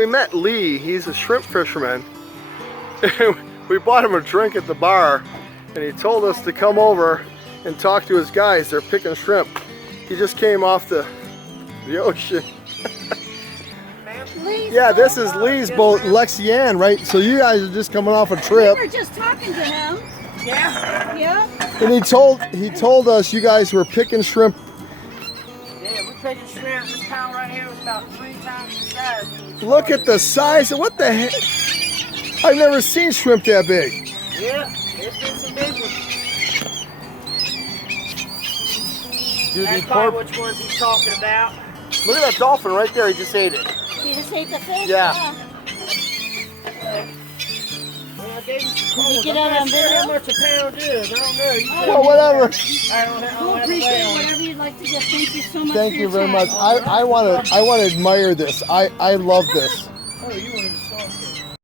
we met Lee. He's a shrimp fisherman. We bought him a drink at the bar, and he told us to come over and talk to his guys. They're picking shrimp. He just came off the ocean. Yeah, this is Lee's boat, Lexianne, right? So you guys are just coming off a trip. We were just talking to him. Yeah. Yeah. And he told us you guys were picking shrimp. Yeah, we're picking shrimp. This pound right here was about 3 times the size. Look at the size. What the heck? I've never seen shrimp that big. Yeah, it's been some big ones. Dude, that's probably which ones he's talking about. Look at that dolphin right there. He just ate it. You just ate the fish? Yeah. Well, I gave you some Can you coals. get I'm out on not sure video? how much a pound is. I don't know. You Well, whatever. I don't have We'll a appreciate way on it. whatever you'd like to get. Thank you so much. Thank for you your very time. much. I want to admire this. I love this. Oh, you wanted to start there.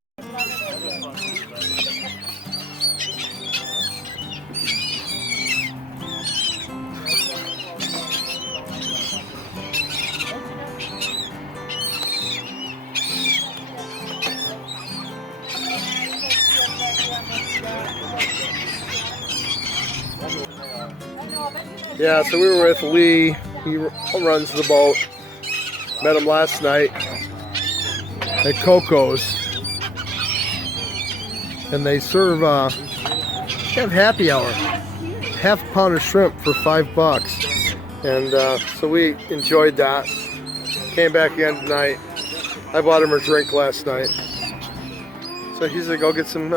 Yeah, so we were with Lee. He runs the boat. Met him last night at Coco's. And they serve, have happy hour. Half a pound of shrimp for $5. And so we enjoyed that. Came back again tonight. I bought him a drink last night. So he's gonna go get some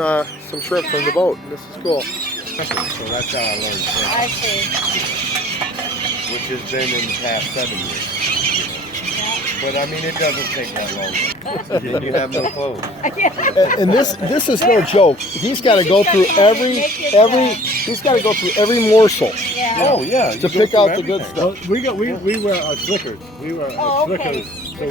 shrimp from the boat. This is cool. So that's how I learned shrimp, I see. which has been in the past 7 years. But I mean, it doesn't take that long. Then you have no clothes. And this is no joke. He's got to go through every morsel Yeah. Oh yeah. to pick out the good everything. stuff. We wear slickers. We wear Oh, okay. slickers, so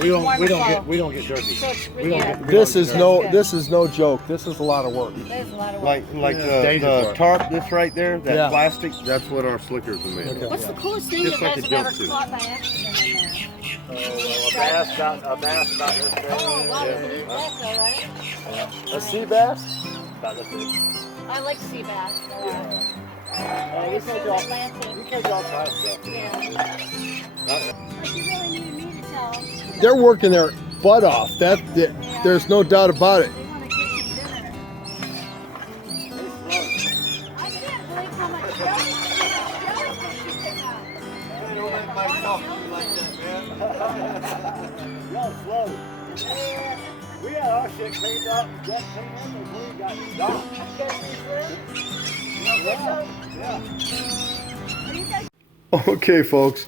we don't get dirty. So it's, We don't yeah. get- This is no joke. This is a lot of work. There's a lot of work. Like Yeah, dangerous the work. tarp that's right there, that Yeah. plastic, that's what our slickers are made of. Okay. What's the coolest thing Just you like guys a have ever jumpsuit. caught by accident in there? A bass about this big. Oh, wow, you can eat that though, right? A sea bass? About this big. I like sea bass. We catch all kinds of stuff. Yeah. But you really needed me to tell them. They're working their butt off. There's no doubt about it. They want to get you dinner. I can't believe how much jellyfish you pick up. Y'all slow. We got our shit cleaned up. Just cleaned up and we got stopped. Yeah. Okay, folks.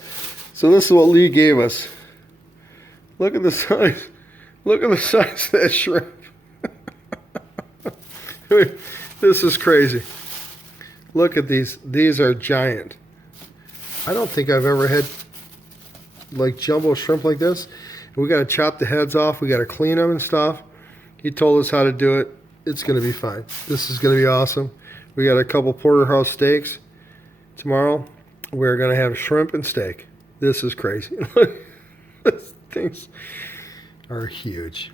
So this is what Lee gave us. Look at the size. Look at the size of that shrimp. This is crazy. Look at these. These are giant. I don't think I've ever had like jumbo shrimp like this. We got to chop the heads off. We got to clean them and stuff. He told us how to do it. It's going to be fine. This is going to be awesome. We got a couple porterhouse steaks tomorrow. We're going to have shrimp and steak. This is crazy. These things are huge.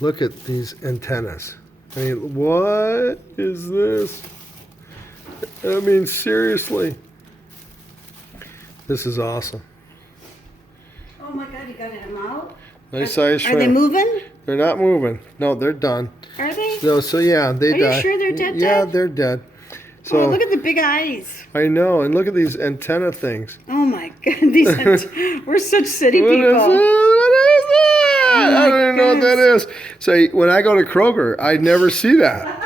Look at these antennas. I mean, what is this? I mean, seriously. This is awesome. Oh my God, you got them out? Nice size shrimp. Are they moving? They're not moving. No, they're done. Are they? So yeah, they Are died. you sure they're dead? Yeah, dead? they're dead. So Oh, look at the big eyes. I know, and look at these antenna things. Oh my God, we're such city What is people. that? What is that? Oh I my don't even know what that is. So when I go to Kroger, I never see that.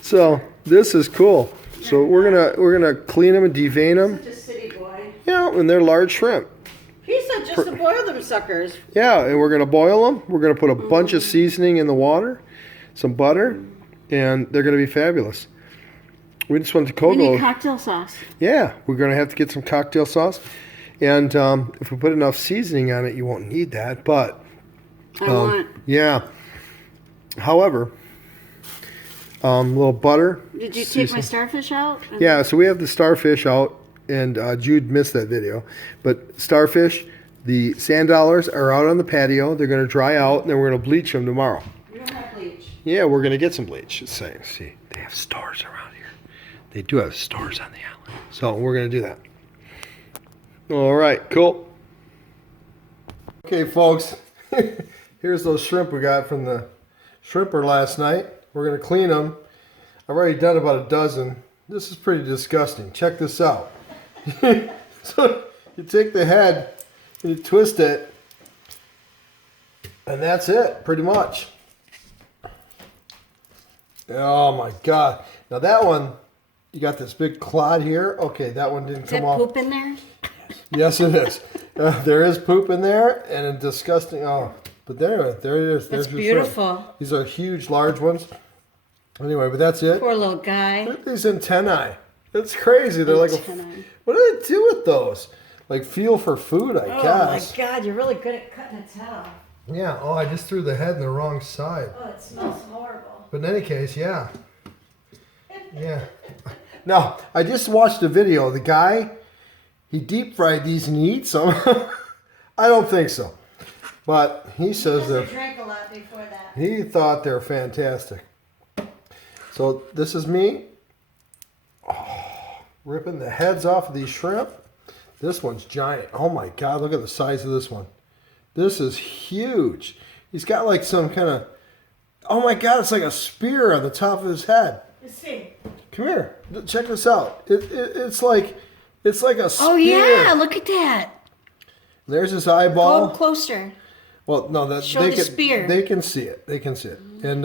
So this is cool. So we're gonna clean them and devein them. Such a city boy. Yeah, and they're large shrimp. He said just to boil them suckers. Yeah, and we're gonna boil them. We're gonna put a bunch of seasoning in the water, some butter, and they're gonna be fabulous. We just went to We need Kogo. cocktail sauce. Yeah, we're gonna have to get some cocktail sauce, and if we put enough seasoning on it, you won't need that. But I want. yeah. However, a little butter. Did you take my starfish out? Yeah, so we have the starfish out, and Jude missed that video. But starfish, The sand dollars are out on the patio. They're going to dry out, and then we're going to bleach them tomorrow. We don't have bleach. Yeah, we're going to get some bleach. It's saying, see, they have stores around here. They do have stores on the island. So we're going to do that. All right, cool. Okay, folks. Here's those shrimp we got from the shrimper last night. We're going to clean them. I've already done about a dozen. This is pretty disgusting. Check this out. So you take the head, you twist it, and that's it, pretty much. Oh my God. Now that one, you got this big clod here. Okay, that one didn't Is come there off. poop in there? Yes, it is. There is poop in there, and a disgusting. Oh, but there it is. That's There's your shrimp. beautiful. These are huge, large ones. Anyway, but that's it. Poor little guy. Look at these antennae. It's crazy. They're like, Antennae. what do they do with those? Like fuel for food, I Oh guess. my God, you're really good at cutting its head off. Yeah. Oh, I just threw the head in the wrong side. Oh, it smells horrible. But in any case, yeah. Yeah. Now, I just watched a video. The guy, he deep fried these and he eats them. I don't think so. But he says He that must have drank a lot before that. he thought they're fantastic. So this is me ripping the heads off of these shrimp. This one's giant. Oh my God, look at the size of this one. This is huge. He's got like some kind of, oh my God, it's like a spear on the top of his head. Let's see. Come here, check this out. It's like a spear. Oh yeah, look at that. There's his Go eyeball. closer. Well, no, that Show they the can, spear. They can see it. They can see it. And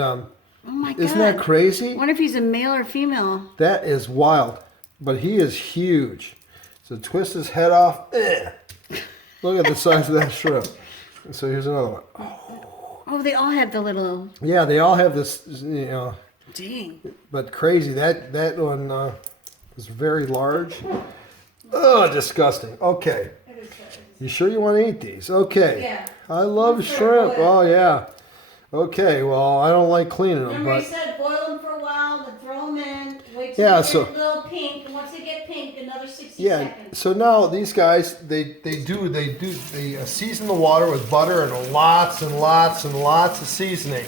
Oh my God. isn't that crazy? I wonder if he's a male or female. That is wild. But he is huge. So twist his head off. Look at the size of that shrimp. And so here's another one. Oh, they all have the little. Yeah, they all have this, you know, Dang. but crazy. That one is very large. Oh, disgusting. Okay. You sure you want to eat these? Okay. Yeah. I love That's shrimp. very good. Oh, yeah. Okay, well, I don't like cleaning them, Remember I but said boil them for a while, then throw them in, wait Yeah, till so- they get a little pink, and once they get pink, another 60 yeah. seconds. So now these guys, they season the water with butter and lots and lots and lots of seasoning,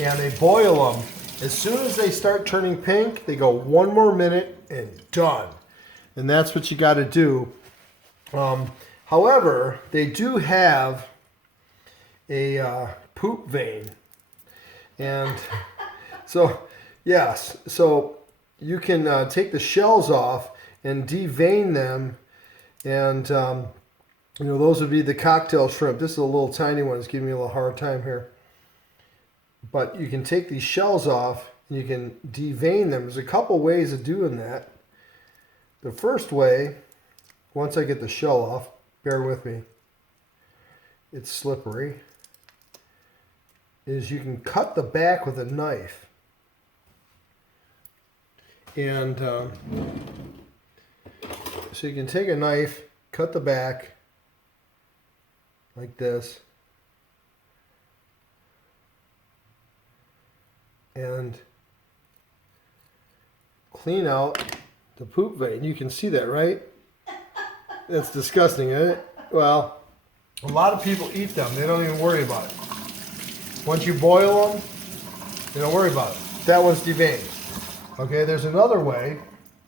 and they boil them. As soon as they start turning pink, they go 1 more minute and done. And that's what you got to do. However, they do have a poop vein, and so yes, so you can take the shells off and devein them, and you know, those would be the cocktail shrimp. This is a little tiny one. It's giving me a little hard time here. But you can take these shells off and you can devein them. There's a couple ways of doing that. The first way, once I get the shell off, bear with me, it's slippery, is you can cut the back with a knife. And so you can take a knife, cut the back like this, and clean out the poop vein. You can see that, right? That's disgusting, isn't it? Well, a lot of people eat them. They don't even worry about it. Once you boil them, they don't worry about it. That one's deveined. Okay, there's another way,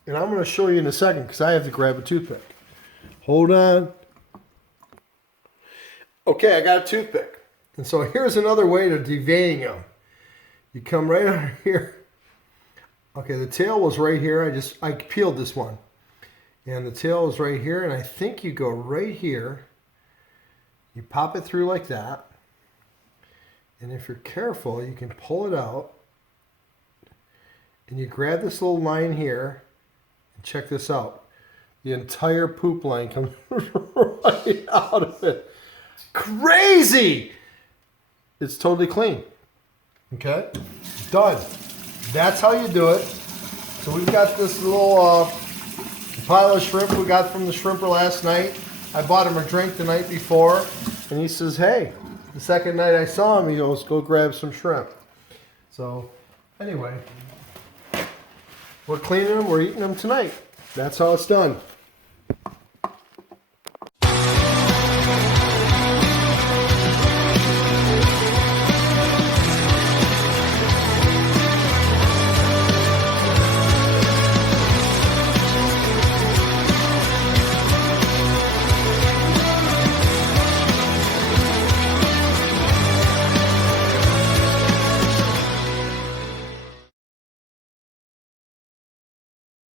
and I'm going to show you in a second because I have to grab a toothpick. Hold on. Okay, I got a toothpick. And so here's another way to deveining them. You come right under here. Okay, the tail was right here. I peeled this one. And the tail is right here, and I think you go right here. You pop it through like that. And if you're careful, you can pull it out. And you grab this little line here. And check this out. The entire poop line comes right out of it. Crazy! It's totally clean. Okay? Done. That's how you do it. So we've got this little pile of shrimp we got from the shrimper last night. I bought him a drink the night before, and he says, hey, the second night I saw him, he goes, go grab some shrimp. So anyway, we're cleaning them, we're eating them tonight. That's how it's done.